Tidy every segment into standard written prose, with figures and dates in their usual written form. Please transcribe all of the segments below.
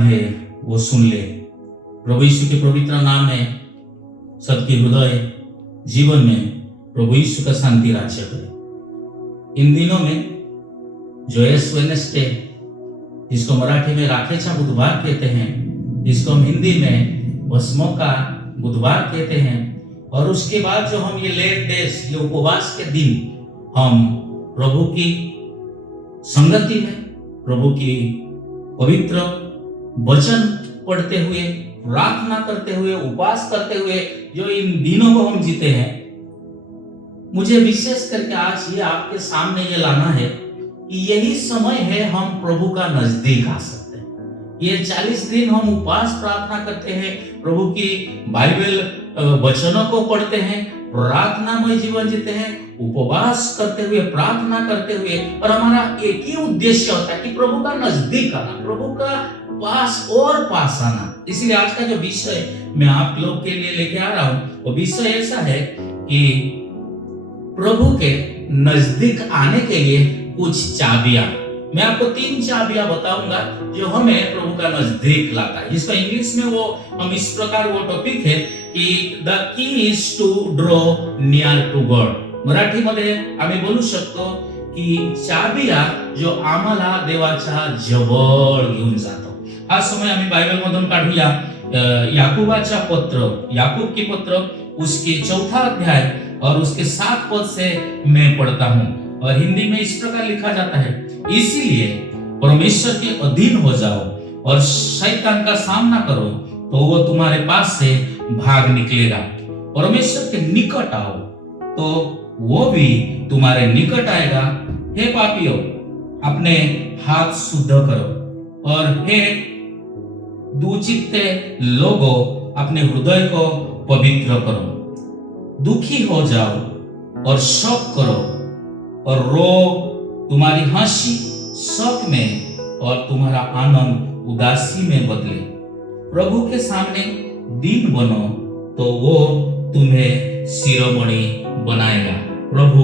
वचन है वो सुन ले। प्रभु यीशु के पवित्र नाम में सबके हृदय जीवन में प्रभु यीशु का शांति राज्य करे। इन दिनों में जो एस वेडनेसडे, जिसको मराठी में राखेचा बुधवार कहते हैं, जिसको हम हिंदी में भस्मों का बुधवार कहते हैं, और उसके बाद जो हम ये लेट डेज, ये उपवास के दिन हम प्रभु की संगति में, प्रभु की पवित्र वचन पढ़ते हुए, प्रार्थना करते हुए, उपवास करते हुए जो इन दिनों को हम जीते हैं, मुझे विशेष करके आज ये आपके सामने ये लाना है कि यही समय है हम प्रभु का नजदीक आ सकते हैं। ये 40 दिन हम उपवास प्रार्थना करते हैं, प्रभु की बाइबल वचनों को पढ़ते हैं, प्रार्थनामय जीवन जीते हैं, उपवास करते हुए, प्रार्थना करते हुए, और हमारा एक ही उद्देश्य होता है कि प्रभु का नजदीक आना, प्रभु का पास और पास आना। इसलिए आज का जो विषय मैं आप लोग के लिए लेके आ रहा हूं, वो विषय ऐसा है कि प्रभु के नजदीक आने के लिए कुछ चाबियां। मैं आपको 3 चाबियां बताऊंगा जो हमें प्रभु का नजदीक लाता है, जिसका इंग्लिश में वो हम इस प्रकार, वो टॉपिक है की the key is to draw near to God. मराठीमध्ये आम्ही बोलू शकतो की चाबिया जो आम्हाला देवाच्या जवळ घेऊन जातो। हा समय आम्ही बायबल मधून काढूया याकूबाच्या पत्र, याकूब की पत्र, उसके 4 अध्याय और उसके 7 पद से मैं पढ़ता हूं, और हिंदी में इस प्रकार लिखा जाता है, इसीलिए परमेश्वर के अधीन हो जाओ और शैतान का सामना करो तो वो तुम्हारे पास से भाग निकलेगा। परमेश्वर के निकट आओ तो वो भी तुम्हारे निकट आएगा। हे पापियों, अपने हाथ शुद्ध करो, और हे दुचित्ते लोगों, अपने हृदय को पवित्र करो। दुखी हो जाओ और शोक करो और रो, तुम्हारी हंसी शोक में और तुम्हारा आनंद उदासी में बदले। प्रभु के सामने दीन बनो तो वो तुम्हें शिरोमणि बनाएगा। प्रभु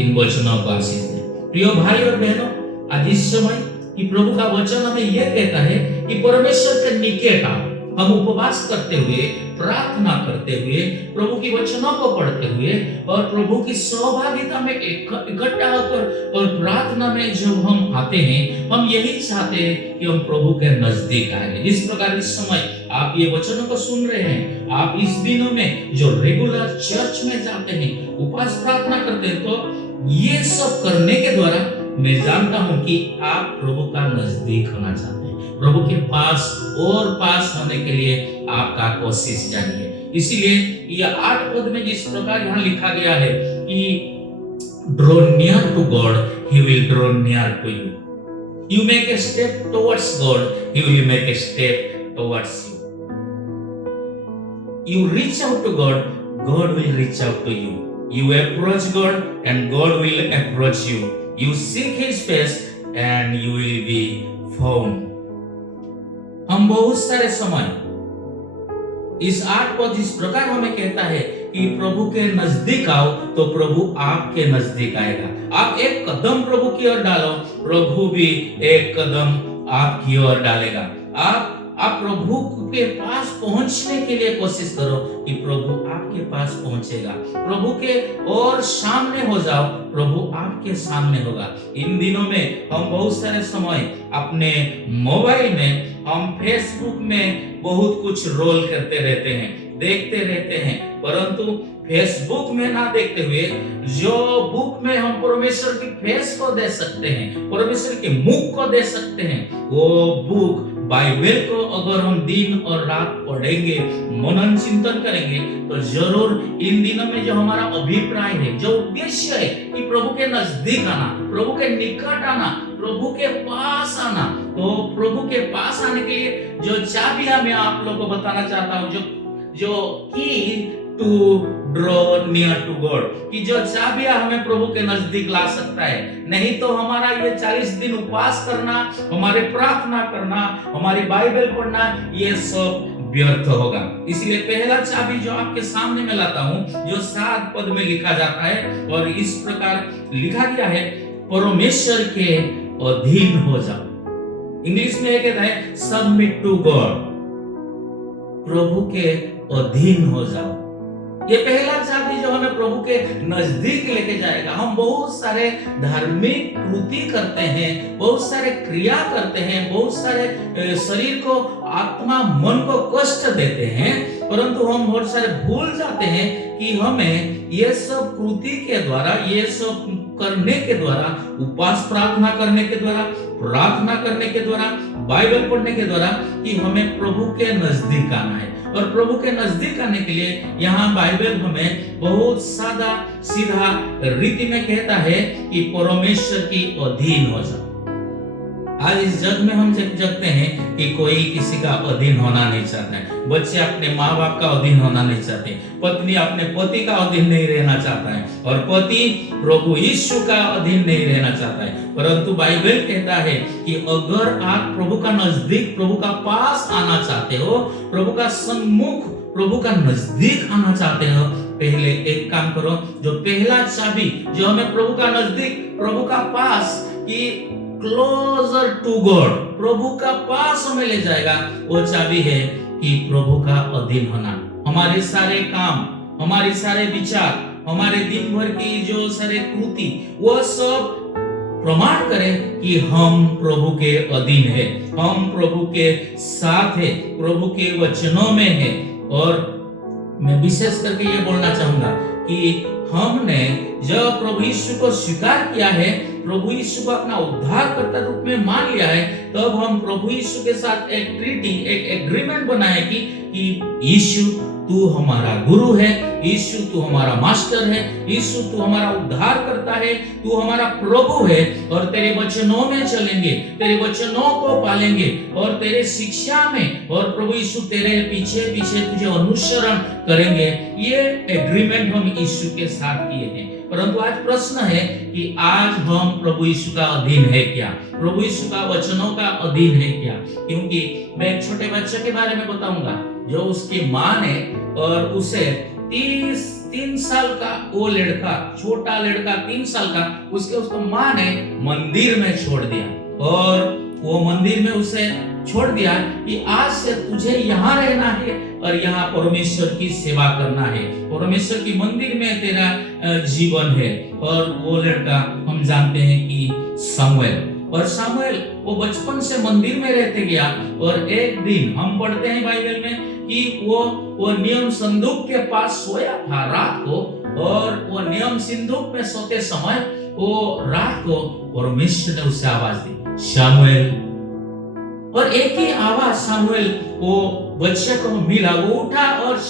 इन वचनों को आशीष दे। प्रिय भाई और बहनों, आज इस समय कि प्रभु का वचन हमें यह कहता है कि परमेश्वर के निकट आओ। हम उपवास करते हुए, प्रार्थना करते हुए, प्रभु की वचनों को पढ़ते हुए और प्रभु की सहभागिता में इकट्ठा होकर और प्रार्थना में जब हम आते हैं, हम यही चाहते हैं कि हम प्रभु के नजदीक आए। जिस प्रकार इस समय आप ये वचनों को सुन रहे हैं, आप इस दिनों में जो रेगुलर चर्च में जाते हैं, उपवास प्रार्थना करते हैं, तो ये सब करने के द्वारा मैं जानता हूं कि आप प्रभु का नजदीक होना चाहते हैं। प्रभु के पास और पास होने के लिए आपका कोशिश जारी है। इसीलिए यह 8 पद में जिस प्रकार यहाँ लिखा गया है कि draw near to God, he will draw near to you. You make a step towards God, he will make a step towards you. You reach out to God, God will reach out to you. You approach God and God will approach you. You seek His face and you will be found. हम बहुत सारे समय इस 8 पद इस प्रकार हमें कहता है कि प्रभु के नजदीक आओ तो प्रभु आपके नजदीक आएगा। आप एक कदम प्रभु की ओर डालो, प्रभु भी एक कदम आपकी ओर डालेगा। आप प्रभु के पास पहुंचने के लिए कोशिश करो कि प्रभु आपके पास पहुंचेगा। प्रभु के और सामने हो जाओ, प्रभु आपके सामने होगा। इन दिनों में हम बहुत सारे समय अपने मोबाइल में, हम फेसबुक में बहुत कुछ रोल करते रहते हैं, देखते रहते हैं, परंतु फेसबुक में ना देखते हुए जो बुक में हम परमेश्वर की फेस को दे सकते हैं, परमेश्वर के मुख को दे सकते हैं, वो बुक बाइबल को अगर हम दिन और रात पढ़ेंगे, मनन चिंतन करेंगे, तो जरूर इन दिनों में जो हमारा अभिप्राय है, जो उद्देश्य है कि प्रभु के नजदीक आना, प्रभु के निकट आना, प्रभु के पास आना, तो प्रभु के पास आने के लिए जो चाबियां मैं आप लोगों को बताना चाहता हूं, जो की to draw near to God, कि जो चाबियां हमें प्रभु के नजदीक ला सकता है। नहीं तो हमारा ये 40 दिन उपवास करना, हमारे प्रार्थना करना, हमारी बाइबल पढ़ना, ये सब व्यर्थ होगा। इसलिए पहला चाबी जो आपके सामने मैं लाता हूं, जो 7 पद में लिखा जाता है और इस प्रकार लिखा गया है, परमेश्वर के अधीन हो जाओ। इंग्लिश में कहता है सबमिट टू गॉड, प्रभु के अधीन हो जाओ। ये पहला चाबी जो हमें प्रभु के नजदीक लेके जाएगा। हम बहुत सारे धार्मिक कृति करते हैं, बहुत सारे क्रिया करते हैं, बहुत सारे शरीर को, आत्मा, मन को कष्ट देते हैं, परंतु हम बहुत सारे भूल जाते हैं कि हमें ये सब कृति के द्वारा, ये सब करने के द्वारा, उपवास प्रार्थना करने के द्वारा, प्रार्थना करने के द्वारा, बाइबल पढ़ने के द्वारा, कि हमें प्रभु के नजदीक आना है। और प्रभु के नजदीक आने के लिए यहाँ बाइबल हमें बहुत सादा सीधा रीति में कहता है कि परमेश्वर की अधीन हो जाओ। आज इस जग में हम जगते हैं कि कोई किसी का अधीन होना नहीं चाहता है, बच्चे अपने माँ बाप का अधीन होना नहीं चाहते, पत्नी अपने पति का अधीन नहीं रहना चाहता है, और पति प्रभु यीशु का अधीन नहीं रहना चाहता है। परंतु बाइबल कहता है कि अगर आप प्रभु का नजदीक, प्रभु का पास आना चाहते हो, प्रभु का सम्मुख, प्रभु का नजदीक आना चाहते हो, पहले एक काम करो। जो पहला चाबी जो हमें प्रभु का नजदीक, प्रभु का पास, की क्लोजर टू गॉड, प्रभु का पास हमें ले जाएगा, वो चाबी है कि प्रभु का अधीन होना। हमारे सारे काम, हमारे सारे विचार, हमारे दिन भर की जो सारे कृति, वो सब प्रमाण करें कि हम प्रभु के अधीन है, हम प्रभु के साथ है, प्रभु के वचनों में है। और मैं विशेष करके ये बोलना चाहूंगा कि हमने जब प्रभु यीशु को स्वीकार किया है, प्रभु यीशु को अपना उद्धारकर्ता रूप में मान लिया है, तब हम प्रभु यीशु के साथ एक ट्रीटी, एक एग्रीमेंट बनाए कि यीशु तू हमारा गुरु है, यीशु तू हमारा मास्टर है, यीशु तू हमारा उद्धार करता है, तू हमारा प्रभु है, और तेरे वचनों में चलेंगे, तेरे वचनों को पालेंगे, और तेरे शिक्षा में, और प्रभु यीशु तेरे पीछे पीछे तुझे अनुसरण करेंगे। ये एग्रीमेंट हम यीशु के साथ किए हैं। परंतु आज प्रश्न है कि आज हम प्रभु यीशु का अधीन है क्या, प्रभु यीशु का वचनों का अधीन है क्या? क्योंकि मैं एक छोटे बच्चे के बारे में बताऊंगा जो उसकी माँ ने, और उसे 3 साल का वो लड़का, छोटा लड़का 3 साल का, उसको माँ ने मंदिर में छोड़ दिया, और वो मंदिर में उसे छोड़ दिया कि आज से तुझे यहाँ रहना है और यहाँ परमेश्वर की सेवा करना है, परमेश्वर की मंदिर में तेरा जीवन है। और वो लड़का हम जानते हैं कि शमूएल, और शमूएल वो बचपन से मंदिर में रहते गया, और एक दिन हम पढ़ते हैं बाइबल में कि वो नियम संदूक के पास सोया था रात को, और वो नियम संदूक में सोते समय वो रात को परमेश्वर ने उसे आवाज दी, शमूएल। और एक ही आवाज शमूएल वो बच्चे को मिला, वो उठा और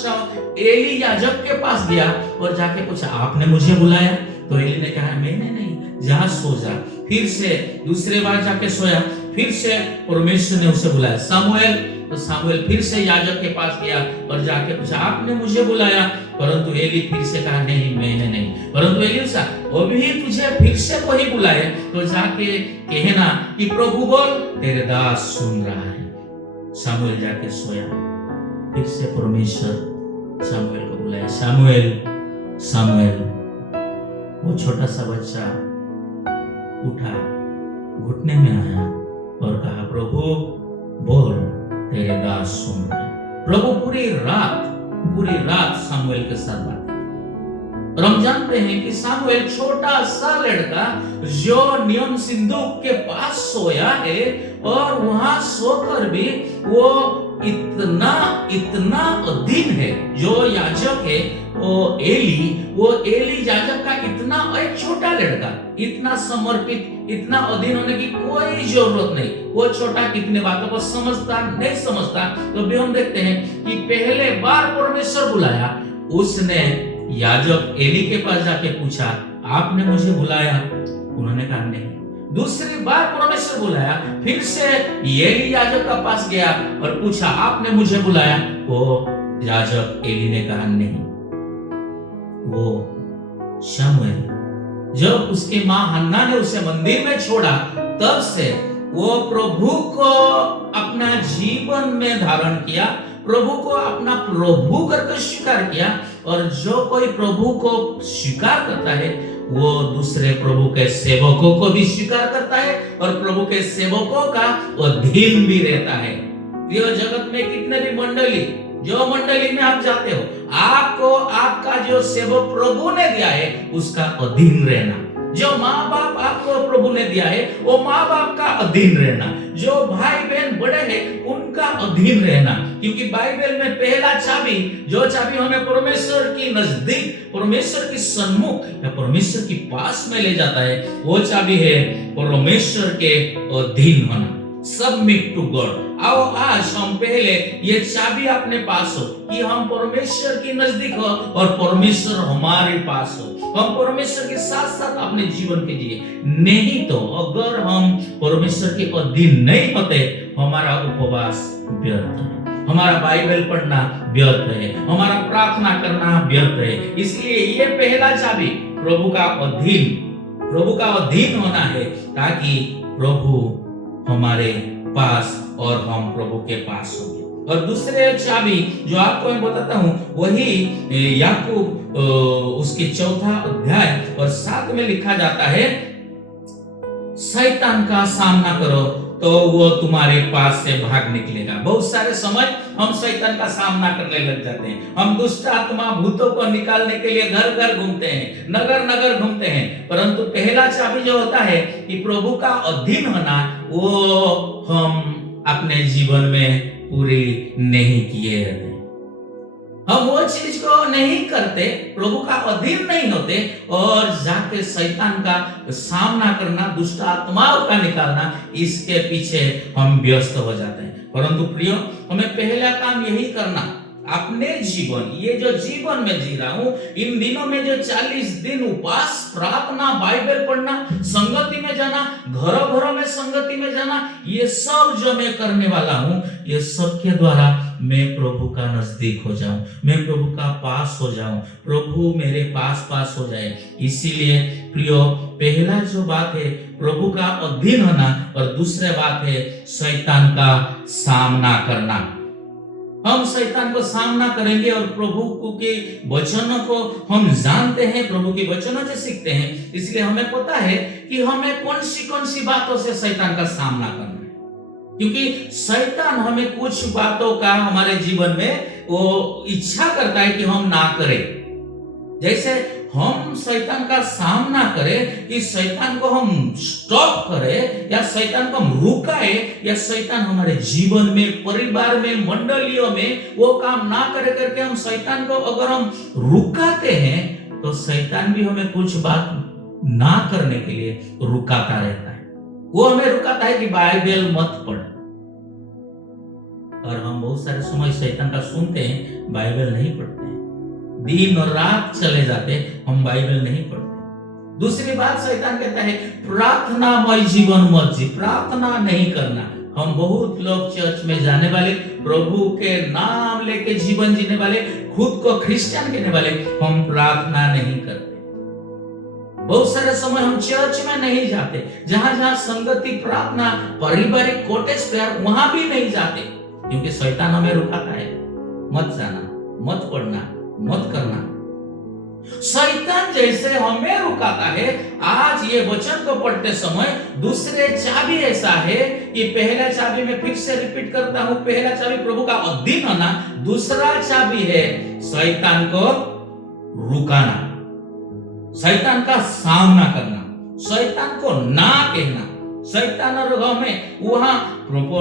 एली याजक के पास गया और जाके पूछा, आपने मुझे बुलाया? तो एली ने कहा, मैंने नहीं, जा सो जा। फिर से दूसरे बार जाके सोया, फिर से परमेश्वर ने उसे बुलाया, शमूएल। तो शमूएल फिर से याजक के पास गया और जाके पूछा, आपने मुझे बुलाया? परंतु एली फिर से कहा, नहीं, मैंने नहीं। परंतु एली सा, अभी तुझे फिर से वही बुलाए तो जाके कहना कि प्रभु बोल, तेरे दास सुन रहा है। शमूएल जाके सोया, फिर से परमेश्वर शमूएल को बुलाया, शमूएल, शमूएल। वो छोटा सा बच्चा उठा, घुटने में आया और कहा, प्रभु बोल, तेरे दास सुन रहे हैं। प्रभु पूरी रात शमूएल के साथ बात की। और हम जानते हैं कि शमूएल छोटा सा लड़का जो नियम सिंदूक के पास सोया है, और वहां सोकर भी वो इतना अधीन है। जो याजक है वो एली याजक का इतना, एक छोटा लड़का इतना समर्पित, इतना अधीन होने की कोई जरूरत नहीं। वो छोटा कितने बातों को समझता नहीं समझता। तो भी हम देखते हैं कि पहले बार परमेश्वर बुलाया, उसने याजक एली के पास जाके पूछा, आपने मुझे बुलाया? उन्होंने कहा नहीं। दूसरी बार परमेश्वर बुलाया, फिर से एली याजक का पास गया और पूछा, आपने मुझे बुलाया? वो याजक एली ने कहा नहीं। वो शमूएल, जब उसकी माँ हन्ना ने उसे मंदिर में छोड़ा, तब से वो प्रभु को अपना जीवन में धारण किया, प्रभु को अपना प्रभु करके स्वीकार किया। और जो कोई प्रभु को स्वीकार करता है वो दूसरे प्रभु के सेवकों को भी स्वीकार करता है और प्रभु के सेवकों का अधीन भी रहता है। प्रिय, जगत में कितने भी मंडली, जो मंडली में आप जाते हो, आपको आपका जो सेवक प्रभु ने दिया है उसका अधीन रहना। जो माँ बाप आपको प्रभु ने दिया है वो माँ बाप का अधीन रहना। जो भाई बहन बड़े हैं उनका अधीन रहना, क्योंकि बाइबल में पहला चाबी, जो चाबी हमें परमेश्वर की नजदीक, परमेश्वर की सन्मुख या परमेश्वर की पास में ले जाता है, वो चाबी है परमेश्वर के अधीन होना। Submit to God. आओ आज हम पहले ये चाबी अपने पास हो कि हम परमेश्वर की नजदीक हो और परमेश्वर हमारे पास हो। हम परमेश्वर के साथ साथ अपने जीवन के जिए। नहीं तो अगर हम परमेश्वर के अधीन नहीं होते, हमारा उपवास व्यर्थ है, हमारा बाइबल पढ़ना व्यर्थ है, हमारा प्रार्थना करना व्यर्थ है। इसलिए ये पहला चाबी प्रभु का अधीन होना है, ताकि प्रभु हमारे पास और हम प्रभु के पास होंगे। और दूसरे चाबी जो आपको मैं बताता हूं, वही याकूब उसके 4 अध्याय और 7 में लिखा जाता है, शैतान का सामना करो तो वो तुम्हारे पास से भाग निकलेगा। बहुत सारे समय हम शैतान का सामना करने लग जाते हैं। हम दुष्ट आत्मा भूतों को निकालने के लिए घर घर घूमते हैं, नगर नगर घूमते हैं, परंतु पहला चाबी जो होता है कि प्रभु का अधीन होना, वो हम अपने जीवन में पूरी नहीं किए रहते। हम वो चीज को नहीं करते, प्रभु का अधीन नहीं होते और जाके शैतान का सामना करना, दुष्ट आत्माओं का निकालना, इसके पीछे हम व्यस्त हो जाते हैं। परंतु प्रियो, हमें पहला काम यही करना, अपने जीवन, ये जो जीवन में जी रहा हूं, इन दिनों में जो 40 दिन उपवास, प्रार्थना, बाइबल पढ़ना, संगति में जाना, घरों घरों में संगति में जाना, ये सब जो मैं करने वाला हूं, ये सब के द्वारा मैं प्रभु का नजदीक हो जाऊं, मैं प्रभु का पास हो जाऊं, प्रभु मेरे पास हो जाए। इसीलिए प्रियो, पहला जो बात है प्रभु का अधीन होना, और दूसरी बात है शैतान का सामना करना। हम शैतान को सामना करेंगे और प्रभु के वचनों को हम जानते हैं, प्रभु के वचनों से सीखते हैं, इसलिए हमें पता है कि हमें कौन सी बातों से शैतान का सामना करना है। क्योंकि शैतान हमें कुछ बातों का हमारे जीवन में वो इच्छा करता है कि हम ना करें। जैसे हम शैतान का सामना करें कि शैतान को हम स्टॉप करें, या शैतान को हम रुकाए, या शैतान हमारे जीवन में, परिवार में, मंडलियों में वो काम ना करे करके हम शैतान को अगर हम रुकाते हैं, तो शैतान भी हमें कुछ बात ना करने के लिए रुकाता रहता है। वो हमें रुकाता है कि बाइबल मत पढ़, और हम बहुत सारे समय शैतान का सुनते हैं, बाइबल नहीं पढ़ते हैं, दिन और रात चले जाते, हम बाइबल नहीं पढ़ते। दूसरी बात शैतान कहता है प्रार्थनामय जीवन मत जी, प्रार्थना नहीं करना। हम बहुत लोग चर्च में जाने वाले, प्रभु के नाम लेके जीवन जीने वाले, खुद को क्रिश्चियन कहने वाले, हम प्रार्थना नहीं करते। बहुत सारे समय हम चर्च में नहीं जाते, जहां जहां संगति, प्रार्थना, पारिवारिक कॉटेज प्रेयर, वहां भी नहीं जाते, क्योंकि शैतान हमें रुकाता है, मत जाना, मत पढ़ना, मत करना। शैतान जैसे हमें रुकाता है, आज ये वचन को पढ़ते समय दूसरे चाबी ऐसा है कि पहला चाबी में फिर से रिपीट करता हूं, पहला चाबी प्रभु का अधीन होना, दूसरा चाबी है शैतान को रुकाना, शैतान का सामना करना, शैतान को ना कहना। शैतान और हमें वहां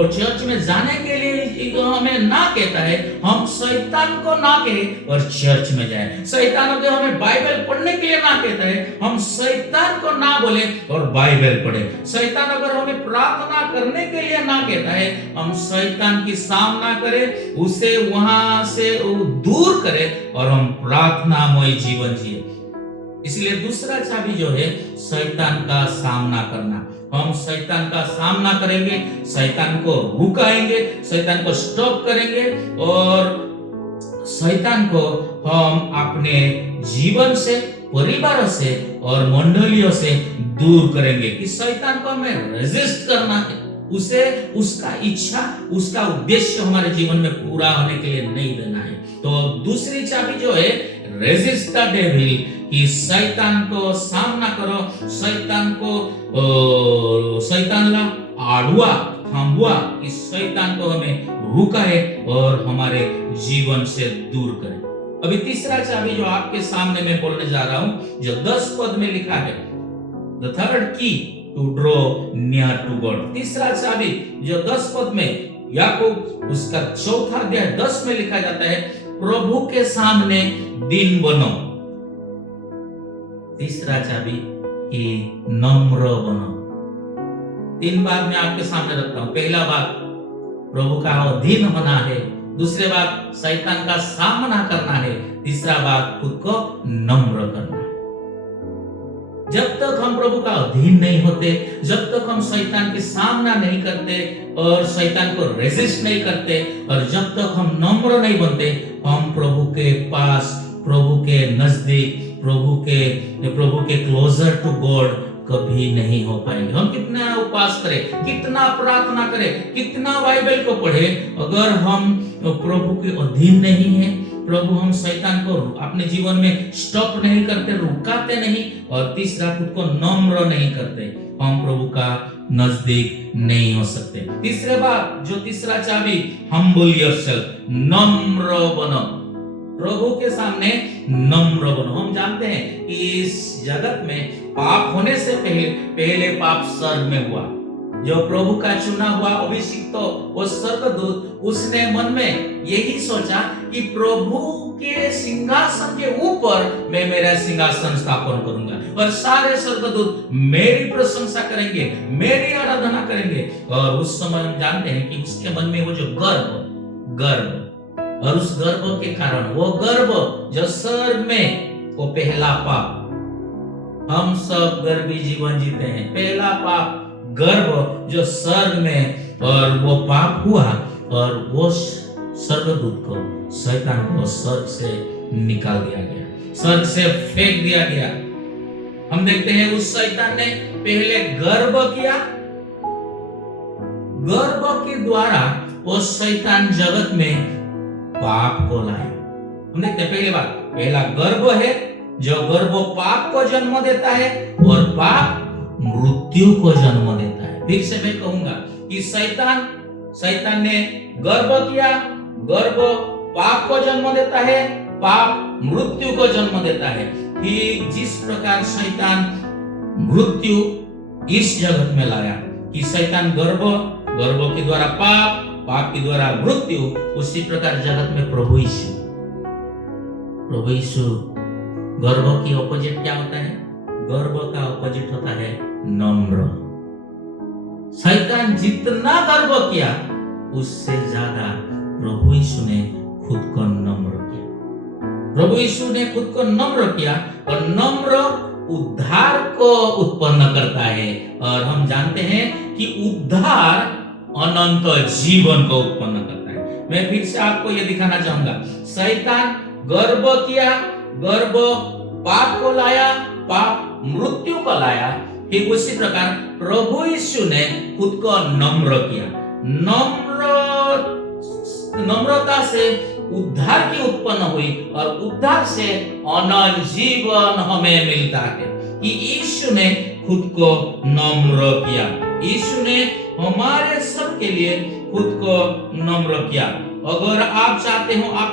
चर्च में जाने के लिए हमें ना कहता है, हम शैतान को ना कहें और चर्च में जाए। शैतान अगर हमें बाइबल पढ़ने के लिए ना कहता है, हम शैतान को ना बोले और बाइबल पढ़े। शैतान अगर हमें प्रार्थना करने के लिए ना कहता है, हम शैतान की सामना करें, उसे वहां से दूर करें और हम प्रार्थनामय जीवन जिए। इसलिए दूसरा चाबी जो है शैतान का सामना करना। हम शैतान का सामना करेंगे, शैतान को रुकाएंगे, शैतान को स्टॉप करेंगे और शैतान को हम अपने जीवन से, परिवार से और मंडलियों से दूर करेंगे। कि शैतान को हमें रेजिस्ट करना है, उसे उसका इच्छा, उसका उद्देश्य हमारे जीवन में पूरा होने के लिए नहीं देना है। तो दूसरी चाबी जो है रेजिस्ट द डेविल, कि शैतान को सामना करो, शैतान ला आड़ुआ थांबुआ, कि शैतान को हमें रुकाए और हमारे जीवन से दूर करे। अभी तीसरा चाबी जो आपके सामने मैं बोलने जा रहा हूं, जो 10 पद में लिखा है, the third key to draw near to God. तीसरा चाबी जो 10 पद में याकूब उसका चौथा अध्याय 10 में लिखा जाता है, प्रभु के सामने दिन बनो। तीसरा चाबी कि नम्र बनो। 3 बात मैं आपके सामने रखता हूं। पहला बात प्रभु का अधीन होना है, दूसरे बात शैतान का सामना करना है, तीसरा बात खुद को नम्र करना है। जब तक हम प्रभु का अधीन नहीं होते, जब तक हम शैतान के सामना नहीं करते और शैतान को रेजिस्ट नहीं करते, और जब तक हम नम्र नहीं बनते, हम प्रभु के पास, प्रभु के नजदीक, प्रभु के क्लोजर टू गॉड कभी नहीं हो पाएंगे। हम कितना उपवास करें, कितना प्रार्थना करें, कितना बाइबल को पढ़े, अगर हम प्रभु के अधीन नहीं है, प्रभु हम शैतान को अपने जीवन में स्टॉप नहीं करते, रुकाते नहीं, और तीसरा खुद को नम्र नहीं करते, हम प्रभु का नजदीक नहीं हो सकते। तीसरे बात जो तीसरा चाबी, हम्बल योरसेल्फ, नम्र बनो। प्रभु के सामने नम्र बनो। हम जानते हैं कि इस जगत में पाप होने से पहले पाप स्वर्ग में हुआ। जो प्रभु का चुना हुआ अभिषिक्त तो वो स्वर्गदूत, उसने मन में यही सोचा कि प्रभु के सिंहासन के ऊपर मैं मेरा सिंहासन स्थापन करूंगा और सारे स्वर्गदूत मेरी प्रशंसा करेंगे, मेरी आराधना करेंगे। और उस समय हम जानते हैं कि उसके मन में वो जो गर्व, और उस गर्व के कारण, वो गर्व जो स्वर्ग में, वो पहला पाप, हम सब गर्वी जीवन जीते हैं, पहला पाप गर्व जो स्वर्ग में, और वो पाप हुआ और वो स्वर्गदूत को, शैतान को स्वर्ग से निकाल दिया गया, स्वर्ग से फेंक दिया गया। हम देखते हैं उस शैतान ने पहले गर्व किया, गर्व के द्वारा वो शैतान जगत में पाप को लाए। हम देखते हैं पहली बात, पहला गर्व है, जो गर्व पाप को जन्म देता है और पाप मृत्यु को जन्म देता है। फिर से मैं कहूंगा कि शैतान ने गर्व किया, गर्व पाप को जन्म देता है, पाप मृत्यु को जन्म देता है। फिर जिस प्रकार शैतान मृत्यु इस जगत में लाया, कि शैतान गर्व के द्वारा पाप के द्वारा मृत्यु, उसी प्रकार जगत में प्रभु यीशु गर्व की ऑपोजिट क्या होता है? गर्व का ऑपोजिट होता है नम्र। शैतान जितना गर्व किया, उससे ज्यादा प्रभु यीशु ने खुद को नम्र किया। प्रभु यीशु ने खुद को नम्र किया, और नम्र उद्धार को उत्पन्न करता है। और हम जानते हैं कि उद्धार अनंत जीवन को उत्पन्न करता है। मैं फिर से आपको यह दिखाना चाहूंगा, शैतान गर्व किया, गर्व पाप को लाया, पाप मृत्यु को लाया। फिर उसी प्रकार प्रभु यीशु ने खुद को नम्र किया। नम्रता से उद्धार की उत्पन्न हुई, और उद्धार से अनंत जीवन हमें मिलता है, कि यीशु ने खुद को नम्र किया। यीशु ने हमारे सब के लिए खुद को नम्र किया। अगर आप चाहते हो आप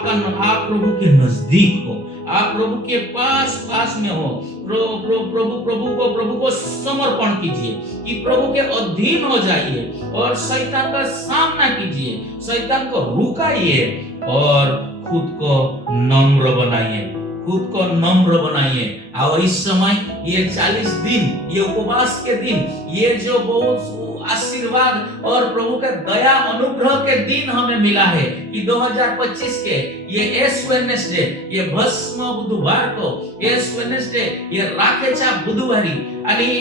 प्रभु के नजदीक हो, आप प्रभु के पास में हो, प्रभु को समर्पण कीजिए, कि प्रभु के अधीन हो जाइए और शैतान का सामना कीजिए, शैतान को रुकाइए और खुद को नम्र बनाइए, खुद को नम्र बनाइए। और इस समय ये 40 दिन, ये उपवास के दिन, ये जो बहुत आशीर्वाद और प्रभु का दया अनुग्रह के दिन हमें मिला है, कि 2025 के ये एस वेडनेसडे, ये भस्म बुधवार को एस वेडनेसडे, ये राखेचा बुधवारी, आणि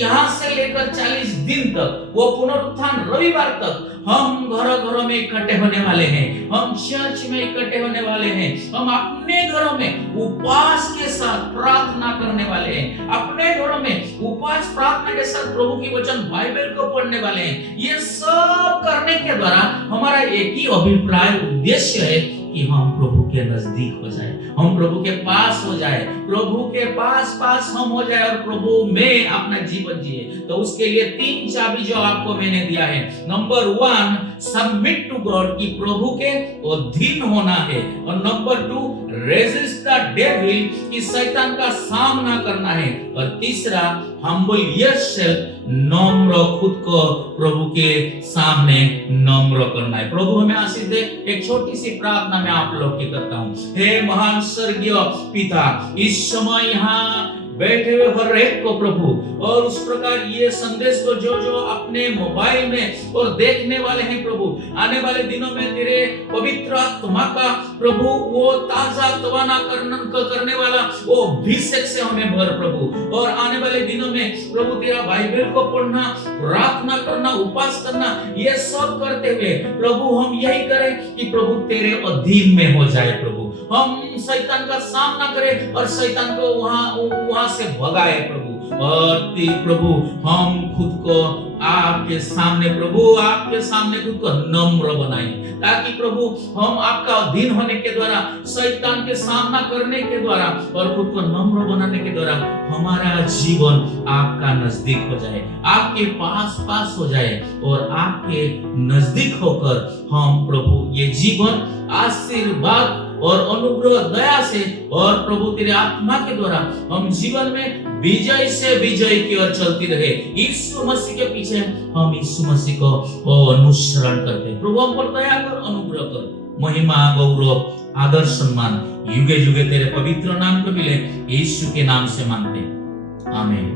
यहाँ से लेकर 40 दिन तक, वो पुनरुत्थान रविवार तक हम घरों में इकट्ठे होने वाले हैं, हम चर्च में इकट्ठे होने वाले हैं, हम अपने घरों में उपवास के साथ प्रार्थना करने वाले हैं, अपने घरों में उपवास प्रार्थना के साथ प्रभु की वचन बाइबल को पढ़ने वाले हैं। ये सब करने के द्वारा हमारा एक ही अभिप्राय उद्देश्य है कि हम प्रभु के नजदीक हो जाए, हम प्रभु के पास हो जाए, प्रभु के पास हम हो जाए और प्रभु में अपना जीवन जिए। तो उसके लिए 3 चाबी जो आपको मैंने दिया है। नंबर 1, सबमिट टू गॉड, कि प्रभु के अधीन होना है। और नंबर 2, रेजिस्ट द डेविल, कि शैतान का सामना करना है। और तीसरा, हम्बल योरसेल्फ, नम्र, खुद को प्रभु के सामने नम्र करना है। प्रभु हमें आशीष दे। एक छोटी सी प्रार्थना मैं आप लोग की करता हूँ। हे महान स्वर्गीय पिता, इस समय यहाँ बैठे हुए हर एक को प्रभु, और उस प्रकार ये संदेश को जो जो अपने मोबाइल में और देखने वाले हैं प्रभु, आने वाले दिनों में तेरे पवित्र आत्मा का प्रभु वो ताजा तवाना करने वाला वो अभिषेक से हमें भर प्रभु। और आने वाले दिनों में प्रभु तेरा बाइबल को पढ़ना, प्रार्थना करना, उपवास करना, ये सब करते हुए प्रभु हम यही करें कि प्रभु तेरे अधीन में हो जाए प्रभु। हम शैतान का सामना करें और शैतान को वहां से भगाए प्रभु। और प्रभु हम खुद को आपके सामने खुद को नम्र बनाए, ताकि प्रभु हम आपका अधीन होने के द्वारा, शैतान के सामना करने के द्वारा और खुद को नम्र बनाने के द्वारा हमारा जीवन आपका नजदीक हो जाए, आपके पास हो जाए। और आपके नजदीक होकर हम प्रभु ये जीवन आशीर्वाद और अनुग्रह दया से और प्रभु तेरे आत्मा के द्वारा हम जीवन में विजय से विजय की ओर चलती रहे। यीशु मसीह के पीछे हम यीशु मसीह को अनुसरण करते हैं। प्रभु हम पर दया कर, अनुग्रह कर। महिमा, गौरव, आदर, सम्मान युगे युगे तेरे पवित्र नाम को मिले, यीशु के नाम से मांगते, आमीन।